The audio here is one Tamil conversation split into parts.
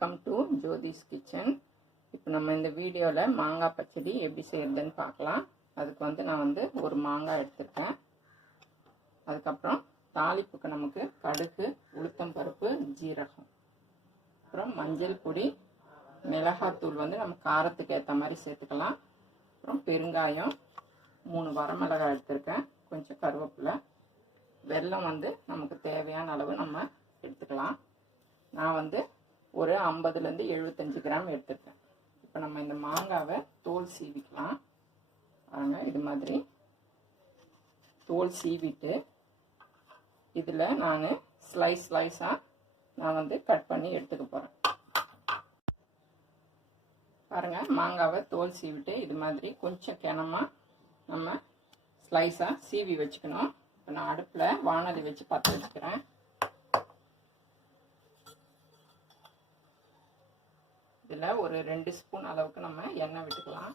Welcome to Jothi's kitchen. இப்போ நம்ம இந்த வீடியோவில் மாங்காய் பச்சடி எப்படி செய்யறதுன்னு பார்க்கலாம். அதுக்கு நான் ஒரு மாங்காய் எடுத்துருக்கேன். அதுக்கப்புறம் தாளிப்புக்கு நமக்கு கடுகு, உளுத்தம் பருப்பு, ஜீரகம், அப்புறம் மஞ்சள் பொடி, மிளகாத்தூள் நம்ம காரத்துக்கு ஏற்ற மாதிரி சேர்த்துக்கலாம். அப்புறம் பெருங்காயம், 3 வரமிளகாய் எடுத்திருக்கேன், கொஞ்சம் கருவேப்பிலை, வெல்லம் நமக்கு தேவையான அளவு நம்ம எடுத்துக்கலாம். நான் ஒரு 50லேருந்து 75 கிராம் எடுத்துருக்கேன். இப்போ நம்ம இந்த மாங்காவை தோல் சீவிக்கலாம். பாருங்க, இது மாதிரி தோல் சீவிட்டு இதில் நான் ஸ்லைஸாக நான் கட் பண்ணி எடுத்துக்க போகிறேன். பாருங்கள், மாங்காவை தோல் சீவிட்டு இது மாதிரி கொஞ்சம் கிணமாக நம்ம ஸ்லைஸாக சீவி வச்சுக்கணும். இப்போ நான் அடுப்பில் வானொலி வச்சு பற்ற வச்சுக்கிறேன். இதில் ஒரு 2 ஸ்பூன் அளவுக்கு நம்ம எண்ணெய் விட்டுக்கலாம்.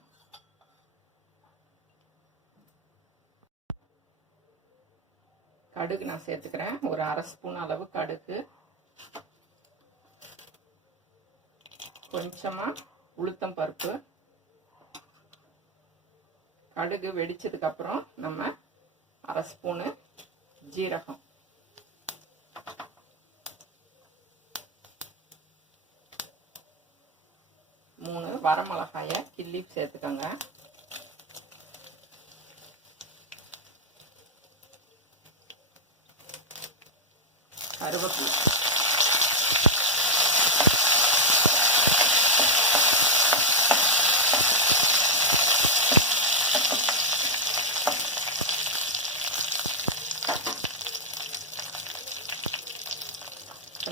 கடுகு நான் சேர்த்துக்கிறேன், ஒரு 1/2 ஸ்பூன் அளவு கடுகு, கொஞ்சமாக உளுத்தம் பருப்பு. கடுகு வெடிச்சதுக்கு அப்புறம் நம்ம 1/2 ஸ்பூனு ஜீரகம், மூணு வரமிளகாயை கிள்ளி சேர்த்துக்கோங்க. கருவேப்பிலை,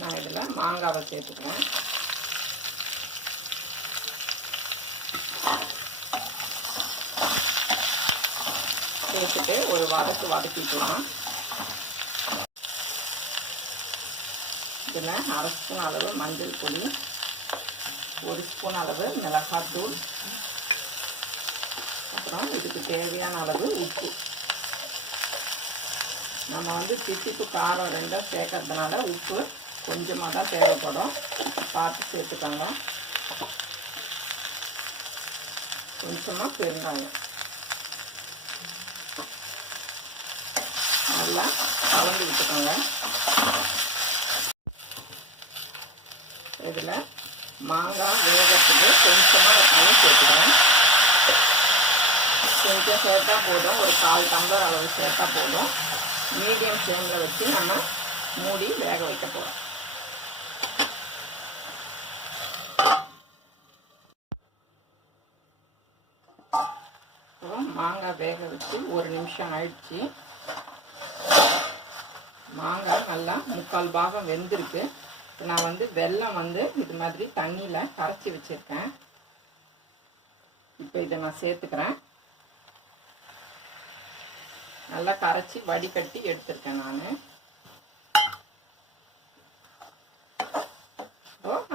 நான் இதில் மாங்காவை சேர்த்துக்கிறேன். சேர்த்துட்டு ஒரு வதக்கிக்கலாம். இதில் 1/2 ஸ்பூன் அளவு மஞ்சள் பொடி, 1 ஸ்பூன் அளவு மிளகாத்தூள், அப்புறம் இதுக்கு தேவையான அளவு உப்பு. நம்ம திட்டிப்பு காரம் 2 சேர்க்கறதுனால உப்பு கொஞ்சமாக தான் தேவைப்படும், பார்த்து சேர்த்துக்கோங்க. கொஞ்சமாக பெருங்காயம், நல்லா கலந்து விட்டுக்கோங்க. இதில் மாங்காய் வேகத்துக்கு கொஞ்சமாக தண்ணி சேர்த்துக்கிறேன். கொஞ்சம் சேர்த்தா போதும், ஒரு 1/4 டம்ளர் அளவு சேர்த்தா போதும். மீடியம் ஃப்ளேமில் வச்சு நம்ம மூடி வேக வைக்க போகிறோம். மாங்காய் வேக வச்சு 1 நிமிஷம் ஆயிடுச்சு. மாங்காய் நல்லா 3/4 பாகம் வெந்திருக்கு. நான் வெல்லம் இது மாதிரி தண்ணியில் கரைச்சி வச்சுருக்கேன். இப்போ இதை நான் சேர்த்துக்கிறேன். நல்லா கரைச்சி வடிகட்டி எடுத்துருக்கேன் நான்.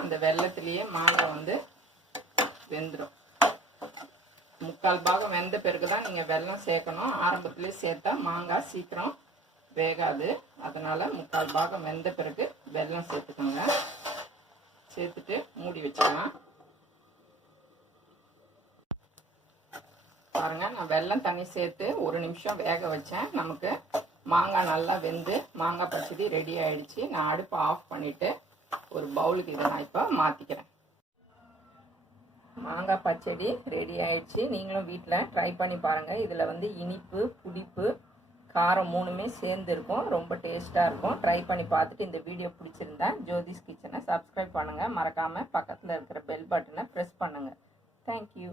அந்த வெல்லத்திலேயே மாங்காய் வெந்துடும். 3/4 பாகம் வெந்த பிறகு தான் நீங்கள் வெல்லம் சேர்க்கணும். ஆரம்பத்துலேயே சேர்த்தா மாங்காய் சீக்கிரம் வேகாது. அதனால் 3/4 பாகம் வெந்த பிறகு வெல்லம் சேர்த்துக்கோங்க. சேர்த்துட்டு மூடி வச்சுக்கலாம். பாருங்கள், நான் வெல்லம் தண்ணி சேர்த்து 1 நிமிஷம் வேக வச்சேன். நமக்கு மாங்காய் நல்லா வெந்து மாங்காய் பச்சடி ரெடி ஆயிடுச்சு. நான் அடுப்பை ஆஃப் பண்ணிவிட்டு ஒரு பவுலுக்கு இதை நான் இப்போ மாற்றிக்கிறேன். மாங்காய் பச்சடி ரெடி ஆயிடுச்சு. நீங்களும் வீட்டில் ட்ரை பண்ணி பாருங்கள். இதில் இனிப்பு, புளிப்பு, காரம் 3மே சேர்ந்து இருக்கும். ரொம்ப டேஸ்ட்டாக இருக்கும். ட்ரை பண்ணி பார்த்துட்டு இந்த வீடியோ பிடிச்சிருந்தா ஜோதிஸ் கிச்சனை சப்ஸ்கிரைப் பண்ணுங்கள். மறக்காமல் பக்கத்தில் இருக்கிற பெல் பட்டனை ப்ரெஸ் பண்ணுங்கள். தேங்க்யூ.